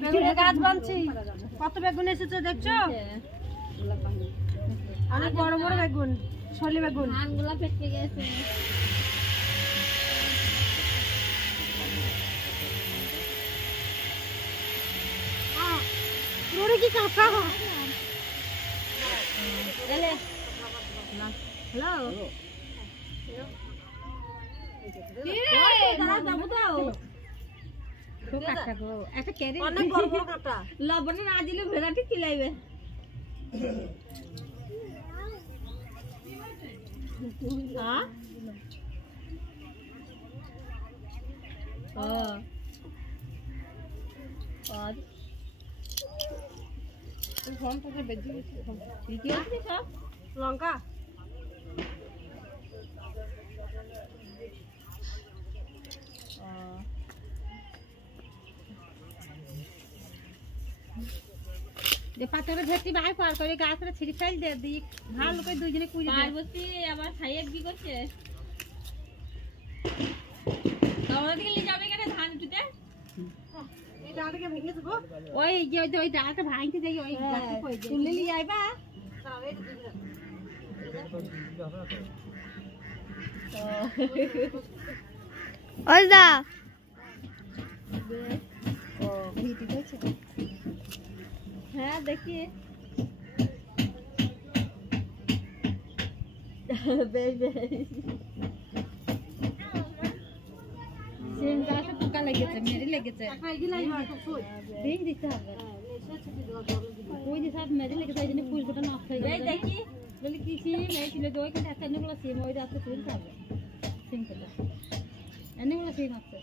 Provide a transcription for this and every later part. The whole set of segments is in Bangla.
বেগুনের গাছ বানছি। কত বেগুন এসেছে দেখছো? অনেক বড় বড় বেগুন, শলি বেগুন। ধানগুলা পেকে গেছে। তোরে কি কাকা? এলে হ্যালো, অনেক বড় বড় কাটা। লবণ না দিলে ভেড়াটি কিলাইবে। হ্যাঁ লঙ্কা পাথরে ভেটি বাই পার করে গাছটা ছিড়ি ফেল দে দি ভালো করে দুইজনে কুড়ি পার্বতী আবার খাইয়ে কি করছে তোমরা দিকে নিয়ে যাবে কেন ধান উঠতে এই ডালটাকে ভেঙে দেবো। ওই যে ওই ডালটা ভাঙতে যাই ওই গাছে কই দে তুলে নিয়ে আইবা ওই দা ও ভিটি হচ্ছে হ্যাঁ দেখি বেশ সেম গাছে পোকা লেগেছে মেরে লেগেছে দিন দিতে হবে ওই যে সব মেরে লেগেছে ওই জন্য ফুলটা নষ্ট হয়ে যায় দেখি বলে কি সিম এই ছিল তো ওইখানে একটা এনেগুলো সিম ওই রাতে তুলতে হবে সিমটা এনেগুলো সিম আছে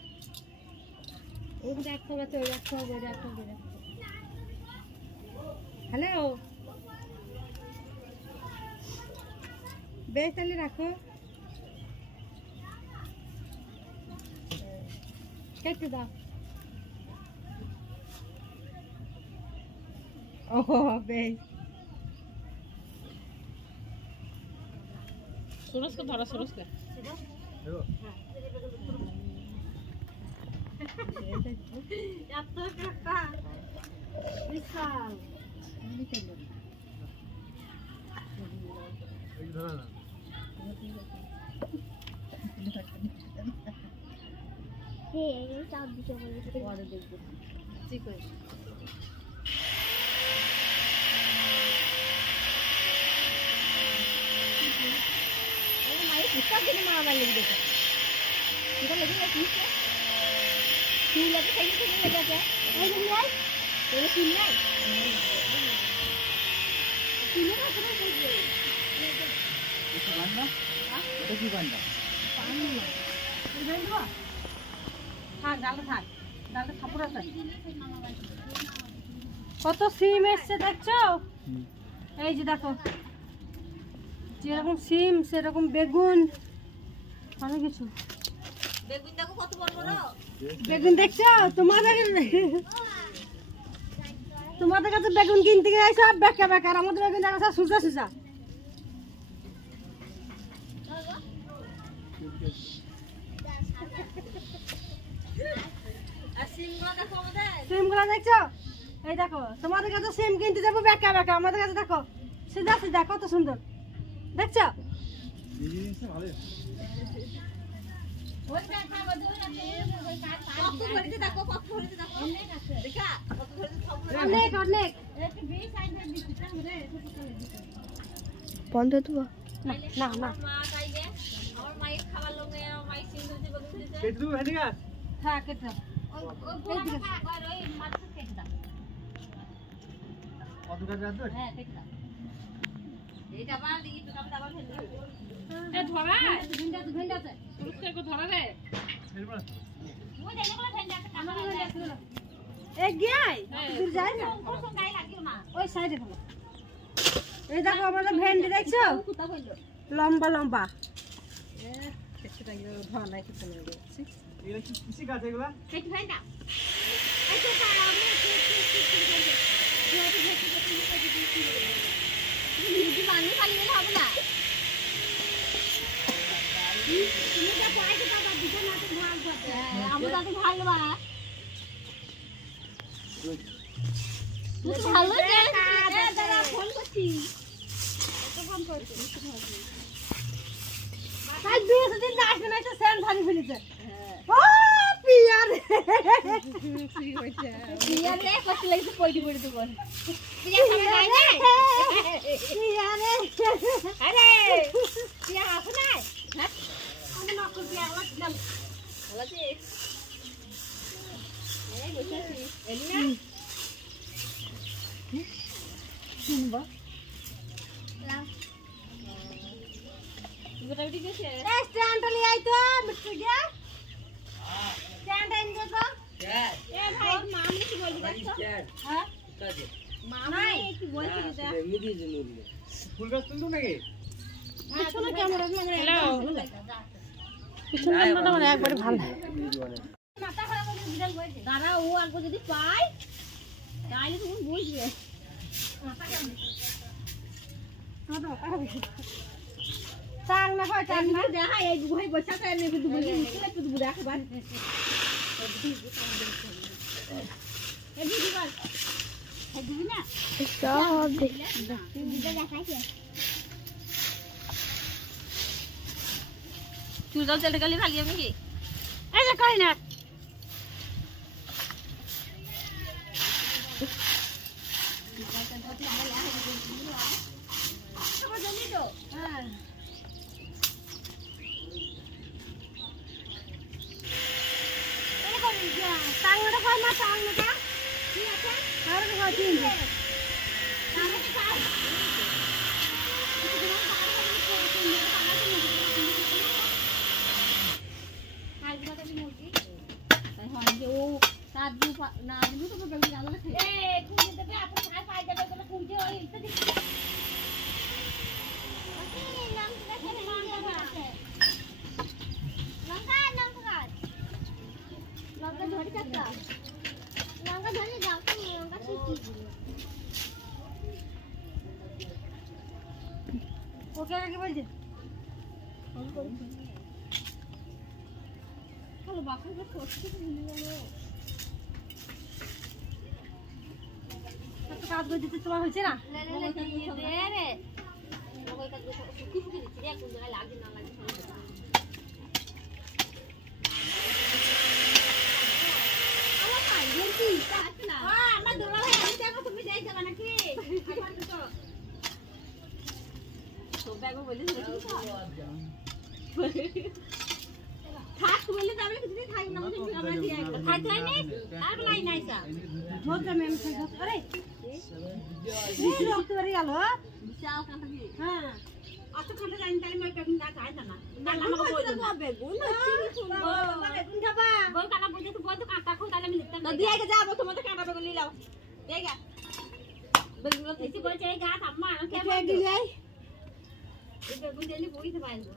ওখানে একটা আছে ওই একটা হবে ওই একটা হবে হ্যালো বেশ তাহলে রাখো কেটে দাও ও বেশ সুরজকে ধরো সুরজকে এত কাটা বিশাল কত সিম এসছে দেখছো? এই যে দেখো যেরকম সিম সেরকম বেগুন অনেক কিছু বেগুন দেখো কত বড় বড় বেগুন দেখছো? তোমাদের কাছে বেগুন কিনতে গিয়ে সব বেকা বেকার, আমাদের বেগুন দেখো সব সুজা সুজা। আর সিমগুলো দেখো আমাদের সিমগুলো দেখছো? এই দেখো তোমাদের কাছে সিম কিনতে যাবো বেকা বেকা, আমাদের কাছে দেখো সিধা সিধা কত সুন্দর দেখছো? অনেক অনেক বন্ধ দেবো না না হ্যাঁ কেটে এই দেখো আমাদের ভেন্ডি দেখছো লম্বা লম্বা তুই তো ভালো দাদা ফোন করছি তাই 2 দিন আসবে না, সেন ধারি ফেলেছে। ও পিয়া রে, পিয়া রে কষ্ট লাগছে, পয়টি পড়ে তো বল পিয়া খাবে নাই রে, পিয়া রে, আরে পিয়া আসো না, হ্যাঁ আমি নকল পিয়া লাগলাম। ভালো আছিস? এই বসে আছি, এলি না? শুনবা গোটাগুটি গেছে এই স্ট্যান্ডটা নিয়ে আই তো, মিটকে গিয়া স্ট্যান্ড আইন দে তো। এ ভাই মামনি কি বলবি দেখো, হ্যাঁ মামনি কি বলবি এটা ফুল গাছ তুলতো নাকি? পিছনে ক্যামেরা মানে হ্যালো পিছনে ক্যামেরাটা মানে একবারে ভালো। মাথা খারাপ হয়ে বিড়াল বইছে দাঁড়া, ও একবার যদি পায় তাহলে তুমি বুঝবে চাং না হয় চাং না, দেখা এই গুহায় বসে আছে, আমি একটু বলি মুশকিল একটু দেখো বান এই দিদি বল এই দিদি না সব দিদি দেখাইছে তুই যাও চলে গেলি ভাগি আমি কি এই যে কই না তোমার জন্য তো হ্যাঁ এই কই যা চাং না কই না, চাং না কি আছে আর কই দিন তাহলে কি কাজ ও তার দু না দু তো বেবি আলো আছে এ কুঁজে দেবে আপনি খাই পাই যাবে বলে কুঁজে ওই ইতে দিকে লঙ্কা ধরে কাটা লঙ্কা ধরে যাও তুমি লঙ্কা ছিটি ওকে কি বলছে? হলো বাপু যে করতে ভুলে গেল এত কাজ করে দিতে তোমার হয়েছে না? রে রে ওই কাজ কি কি দিছি রে কোন জায়গায় লাগে না লাগে আমার পাই গেছি কাট না আমার দোলা ভাই আমি দেখো তুমি যাই যাবা নাকি আমার তো তো ব্যাগও বলি থাক বললে তাহলে কিছু থাকি না মুঝে আমরা দিয়ে থাক যাই না আর লাই নাই সা ধরতে মেম থেকে আরে এই রক্ত বেরিয়ে গেল। চাও কাটা দিয়ে হ্যাঁ আচ্ছা কাটা জানি তাহলে মই বেগুন গাছ আয় না না আমাকে বল না বেগুন বেগুন খাবা? বল কাটা বলতে তো বল তো কাটা খাও তাহলে আমি লিখতাম না দিয়ে আগে যাবো তোমাদের কাটা বেগুন নিয়ে নাও দেগা বেগুন থেকে বলছে এই গাছ আম্মা কে একটু এগিয়ে যাই, এই বেগুন দিলে বইতে পারবো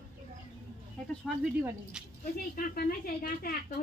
একটা শর্ট ভিডিও বানিয়ে ওই যে কাটা নাই সেই গাছে একটা